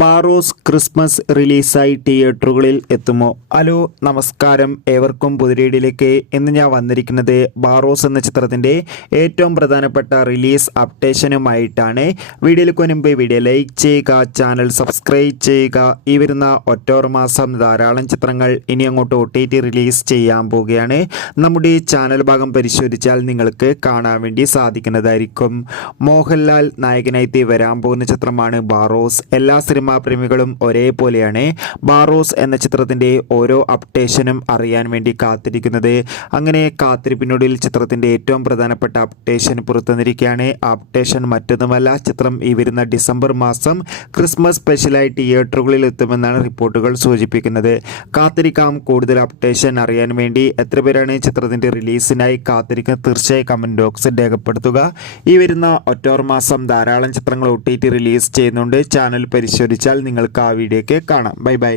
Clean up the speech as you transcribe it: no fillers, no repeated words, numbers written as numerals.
Barroz Christmas റിലീസായി തിയേറ്ററുകളിൽ എത്തുമോ? ഹലോ നമസ്കാരം, ഏവർക്കും പുതിരീടിലേക്ക്. ഇന്ന് ഞാൻ വന്നിരിക്കുന്നത് ബാറോസ് എന്ന ചിത്രത്തിൻ്റെ ഏറ്റവും പ്രധാനപ്പെട്ട റിലീസ് അപ്ഡേഷനുമായിട്ടാണ്. വീഡിയോയിലേക്ക് മുൻപ് വീഡിയോ ലൈക്ക് ചെയ്യുക, ചാനൽ സബ്സ്ക്രൈബ് ചെയ്യുക. ഈ വരുന്ന ഒക്ടോബർ മാസം ധാരാളം ചിത്രങ്ങൾ ഇനി അങ്ങോട്ട് OTT റിലീസ് ചെയ്യാൻ പോവുകയാണ്. നമ്മുടെ ചാനൽ ഭാഗം പരിശോധിച്ചാൽ നിങ്ങൾക്ക് കാണാൻ വേണ്ടി സാധിക്കുന്നതായിരിക്കും. മോഹൻലാൽ നായകനായി വരാൻ പോകുന്ന ചിത്രമാണ് ബാറോസ്. എല്ലാ സിനിമാ പ്രേമികളും ഒരേപോലെയാണ് ബാറോസ് എന്ന ചിത്രത്തിൻ്റെ ഓരോ അപ്ഡേഷനും അറിയാൻ വേണ്ടി കാത്തിരിക്കുന്നത്. അങ്ങനെ കാത്തിരിപ്പിനൊടുവിൽ ചിത്രത്തിൻ്റെ ഏറ്റവും പ്രധാനപ്പെട്ട അപ്ഡേഷൻ പുറത്തുവന്നിരിക്കുകയാണ്. അപ്ഡേഷൻ മറ്റൊന്നുമല്ല, ചിത്രം ഈ വരുന്ന ഡിസംബർ മാസം ക്രിസ്മസ് സ്പെഷ്യലായി തിയേറ്ററുകളിൽ എത്തുമെന്നാണ് റിപ്പോർട്ടുകൾ സൂചിപ്പിക്കുന്നത്. കാത്തിരിക്കാം. കൂടുതൽ അപ്ഡേഷൻ അറിയാൻ വേണ്ടി എത്ര പേരാണ് ചിത്രത്തിൻ്റെ റിലീസിനായി കാത്തിരിക്കുന്നത്? തീർച്ചയായും കമൻറ്റ് ബോക്സിൽ രേഖപ്പെടുത്തുക. ഈ വരുന്ന ഒക്ടോബർ മാസം ധാരാളം ചിത്രങ്ങൾ OTT റിലീസ് ചെയ്യുന്നുണ്ട്. ചാനൽ പരിശോധിച്ചാൽ നിങ്ങൾക്ക് ആ വീഡിയോയ്ക്ക് കാണാം. Bye bye.